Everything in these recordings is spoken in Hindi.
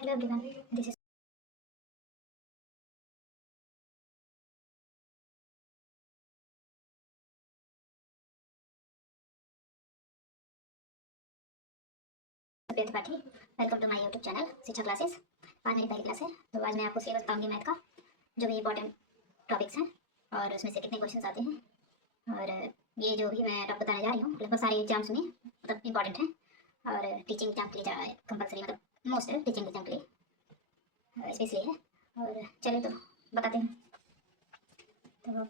Hello everyone, this is Supriya Tripathi. Welcome to my YouTube channel Shiksha classes. आज मेरी पहली क्लास है, तो आज मैं आपको सिलेबस बताऊंगी मैथ का, जो भी इंपॉर्टेंट टॉपिक्स हैं और उसमें से कितने क्वेश्चंस आते हैं। और ये जो भी मैं टॉपिक बताने जा रही हूँ लगभग सारे एग्जाम्स में मतलब इंपॉर्टेंट हैं और टीचिंग एग्जाम के लिए कंपलसरी मतलब मोस्ट टीचिंग एग्जाम के लिए स्पेशली है। और चलिए तो बताते हैं। तो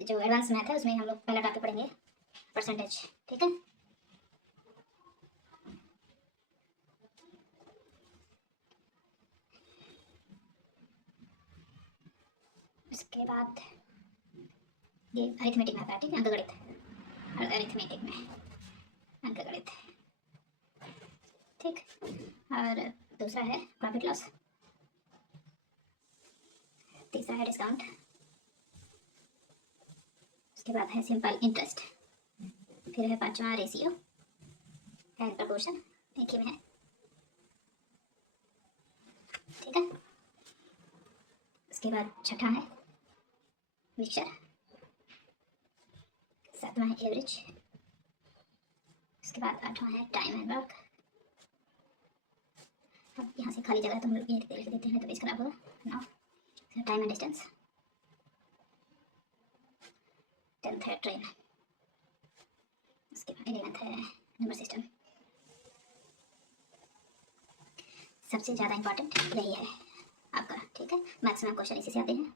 जो एडवांस मैथ है उसमें हम लोग पहला टॉपिक पढ़ेंगे परसेंटेज, ठीक है। उसके बाद ये अरिथमेटिक में आता है, ठीक है, अंकगणित। और अरिथमेटिक में अंकगणित, ठीक। और दूसरा है प्रॉफिट लॉस, तीसरा है डिस्काउंट, उसके बाद है सिंपल इंटरेस्ट, फिर है पांचवा रेशियो एंड प्रपोर्शन, एक ही में है, ठीक है। उसके बाद छठा है मिक्सचर, सातवां है एवरेज, उसके बाद आठवां है टाइम एंड वर्क। अब यहाँ से खाली जगह तो हम लोग ये लिख देते हैं तो पेज खराब होगा। Now time and distance, 10th है ट्रेन, उसके बाद 11th है नंबर सिस्टम। सबसे ज़्यादा इंपॉर्टेंट यही है आपका, ठीक है। मैक्सिमम क्वेश्चन इसी से आते हैं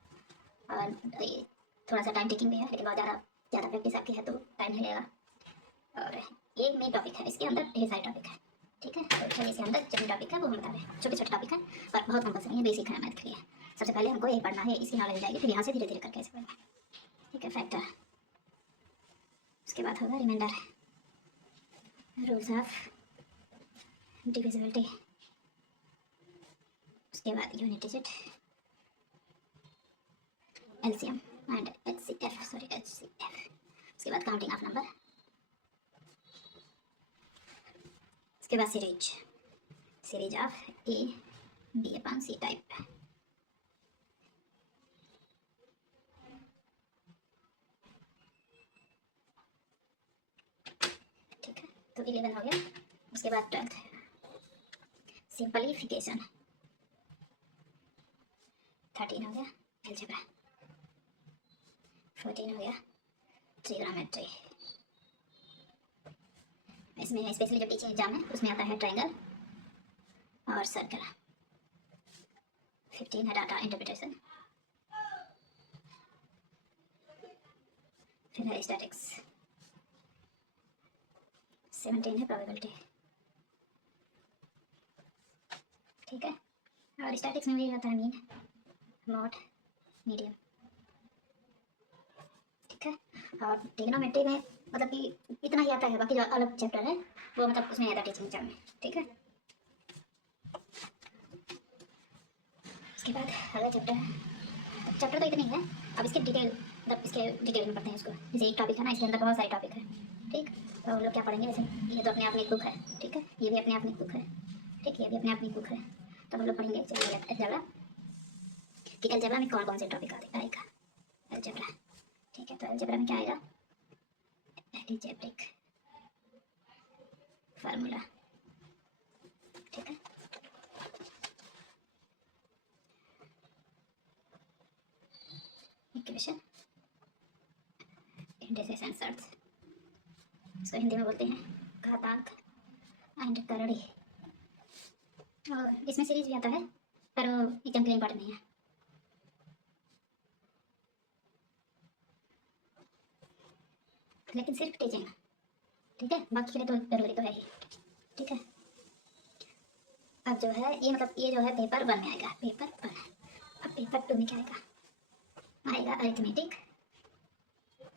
और ये थोड़ा सा टाइम टेकिंग भी है, लेकिन बहुत ज़्यादा प्रैक्टिस आपकी है तो टाइम नहीं लगेगा। और ये मेन टॉपिक है, इसके अंदर ढेर सारे टॉपिक है, ठीक है। तो इसके अंदर जितने टॉपिक है वो हम बता रहे हैं, छोटे छोटे टॉपिक है और बहुत कंपलसरी है, बेसिक है मैथ के लिए। सबसे पहले हमको ये पढ़ना है, इसकी नॉलेज जाएगी, फिर यहाँ से धीरे धीरे करके ऐसे पढ़ना, ठीक है। फैक्टर, उसके बाद होगा रिमाइंडर, रूल्स ऑफ डिविजिबिलिटी, उसके बाद unit digit, LCM and HCF, उसके बाद काउंटिंग ऑफ नंबर, उसके बाद series of A B upon C type, ठीक है। तो 11 हो गया। उसके बाद 12th सिंपलीफिकेशन, 13 हो गया अलजेब्रा, 14 हो गया ट्रिग्नोमेट्री। इसमें स्पेशली जो टीचिंग एग्जाम है उसमें आता है ट्रायंगल और सर्कल। 15 है डाटा इंटरप्रिटेशन, फिर है स्टैटिक्स, 17 है प्रोबेबिलिटी, ठीक है। और स्टैटिक्स में भी आता है मीन, मॉड, मीडियम, ठीक है। और ट्रिग्नोमेट्री में मतलब कि इतना ही आता है, बाकी जो अलग चैप्टर है वो मतलब उसमें आता है टीचिंग एग्जाम में, ठीक है। उसके बाद अगला चैप्टर तो इतनी है। अब इसके डिटेल मतलब इसके डिटेल में पढ़ते हैं इसको। जैसे एक टॉपिक है ना, इसके अंदर बहुत सारे टॉपिक है, ठीक। तो हम लोग क्या पढ़ेंगे, जैसे ये तो अपने आप में एक बुक है, ठीक है, ये भी अपने आप में एक बुक है, ठीक, ये भी अपने आप में एक बुक है। तो हम लोग पढ़ेंगे चलिए अलजेब्रा, कि अलजेब्रा में कौन कौन से टॉपिक आएगा अलजेब्रा, ठीक है। तो अलजेब्रा में क्या आएगा, एलजेब्रिक फार्मूला, ठीक है। इक्वेशन, इंडिसेस एंड सर्च, इसको हिंदी में बोलते हैं घातांक एंड करड़ी। और इसमें सीरीज भी आता है पर वो एग्जाम के लिए इंपॉर्टेंट नहीं है, लेकिन सिर्फ टीचिंग, ठीक है, बाकी के लिए तो जरूरी तो है ही, ठीक है। अब जो है ये मतलब ये जो है पेपर 1 में आएगा, पेपर 1। अब पेपर 2 में क्या आएगा अरिथमेटिक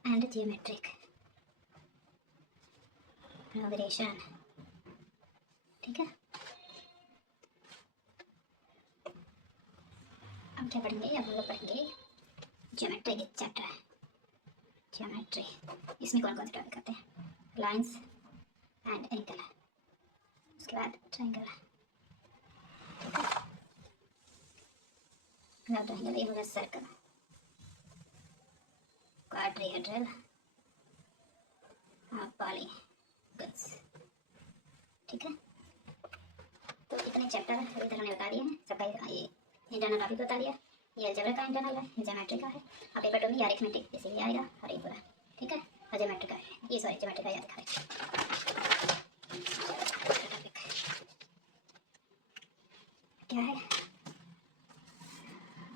एंड जियोमेट्रिक प्रोग्रेशन, ठीक है। अब क्या पढ़ेंगे, अब हम लोग पढ़ेंगे ज्योमेट्री के चैप्टर है, ज्योमेट्री। इसमें कौन कौन से टॉपिक आते हैं, लाइंस एंड एंगल, उसके बाद ट्रायंगल, ठीक है। लेफ्ट एंगल, ये हो गया सर्कल, क्वाड्रिलेटरल, पॉलीगन्स। ठीक है, तो इतने चैप्टर अभी तक हमने बता दिए हैं सबका। ये इंटरनल टॉपिक बता दिया, ये अलजेब्रा का इंटरनल है, ये ज्योमेट्री का है। अब पेपर 2 में अरिथमेटिक जैसे ये आएगा और ये पूरा। ठीक है, और ज्योमेट्री का है, ये सॉरी ज्योमेट्री का याद रखा क्या है।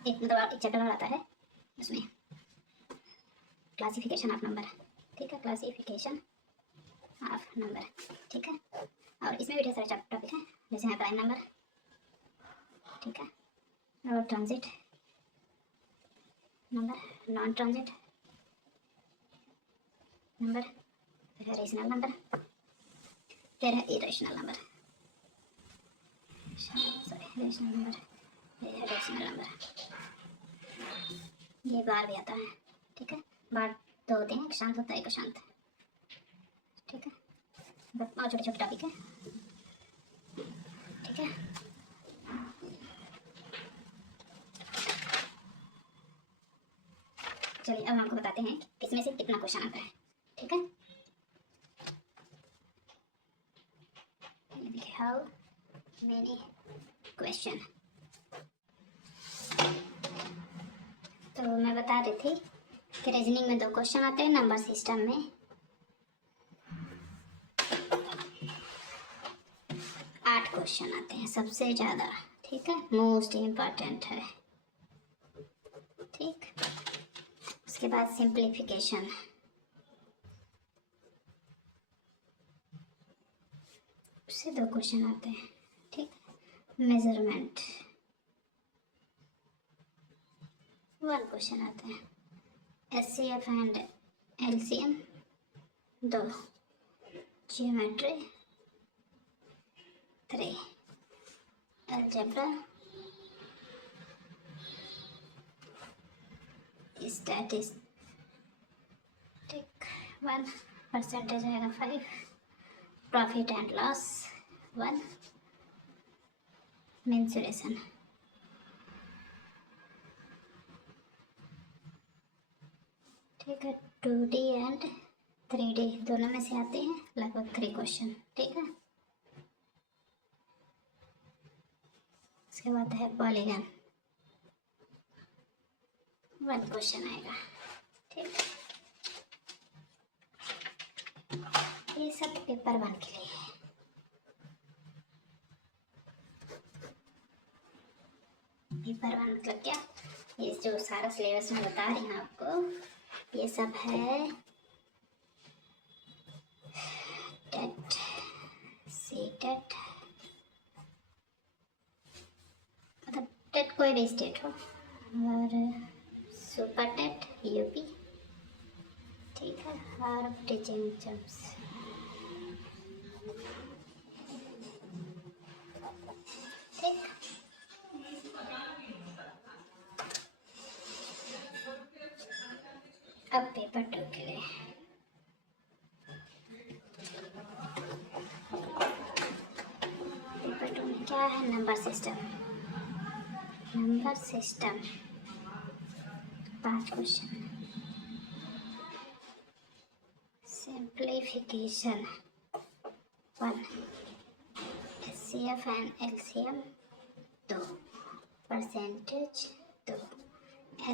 एक मतलब एक चैप्टर और आता है उसमें क्लासिफिकेशन ऑफ नंबर। ठीक है, क्लासिफिकेशन ऑफ नंबर। ठीक है, और इसमें भी ढेर सारे चैप्टर टॉपिक हैं, जैसे है प्राइम नंबर। ठीक है, और transit number, non transit number, फिर है रेशनल नंबर, फिर है irrational number. Sorry, rational number, ये है रेशनल नंबर। ये बार भी आता है। ठीक है, बार दो होते हैं, एक शांत होता है एक अशांत। ठीक है, और छोटे छोटे टॉपिक है। ठीक है, चलिए अब आपको बताते हैं कि किसमें से कितना क्वेश्चन आता है। ठीक है, ये देखिए, हाउ मेनी क्वेश्चन। तो मैं बता रही थी कि रीजनिंग में 2 क्वेश्चन आते हैं, नंबर सिस्टम में 8 क्वेश्चन आते हैं सबसे ज़्यादा। ठीक है, मोस्ट इम्पॉर्टेंट है। ठीक, उसके बाद सिंप्लीफिकेशन, उससे 2 क्वेश्चन आते हैं। ठीक, मेजरमेंट 1 क्वेश्चन आते हैं, SCF and LCM 2, geometry 3, algebra, statistic 1, percentage आएगा 5, प्रॉफिट एंड लॉस 1, मेंसुरेशन। ठीक है, 2D एंड 3D दोनों में से आते हैं लगभग 3 क्वेश्चन। ठीक है, उसके बाद है पॉलीगन, 1 क्वेश्चन आएगा। ठीक, ये सब पेपर 1 के लिए है। पेपर 1 मतलब क्या, ये जो सारा सिलेबस मैं बता रही हूँ आपको, ये सब है टेट, सीटेट, मतलब टेट कोई भी स्टेट हो, और सुपर टेट यूपी। ठीक है, और टीचिंग एग्जाम्स। ठीक, अब पेपर 2 के लिए पेपर 2 में क्या है, number system. Number system 5 question, simplification 1, SCF and LCM 2, percentage 2,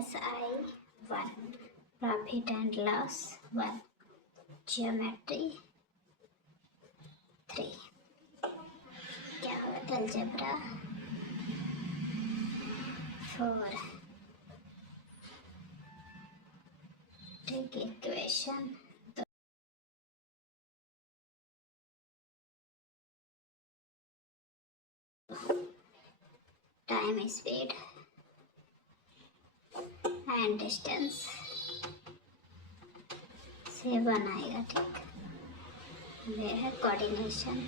SI 1, profit and loss 1, geometry 3, क्या होगा, अलजेब्रा 4, ठीक, equation 2, time speed and distance से 1 आएगा। ठीक, वे है कोऑर्डिनेशन,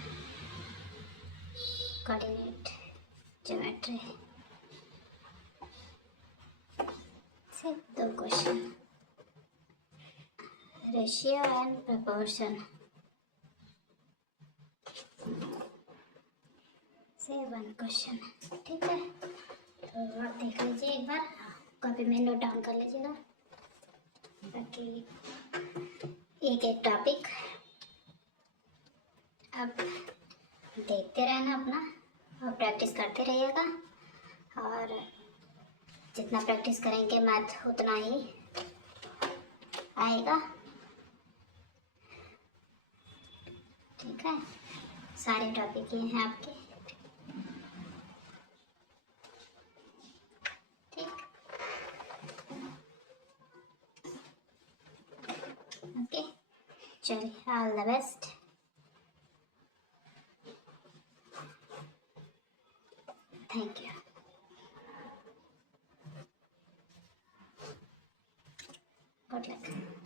कोऑर्डिनेट ज्योमेट्री से 2 क्वेश्चन, रेशियो एंड प्रपोर्शन से 1 क्वेश्चन। ठीक है, तो आप देख लीजिए एक बार, कॉपी में नोट डाउन कर लीजिएगा ताकि एक एक टॉपिक आप देखते रहना अपना और प्रैक्टिस करते रहिएगा। और जितना प्रैक्टिस करेंगे मैथ उतना ही आएगा। ठीक है, सारे टॉपिक ये हैं आपके। ठीक, ओके, चलिए, all the best. Thank you. Good luck.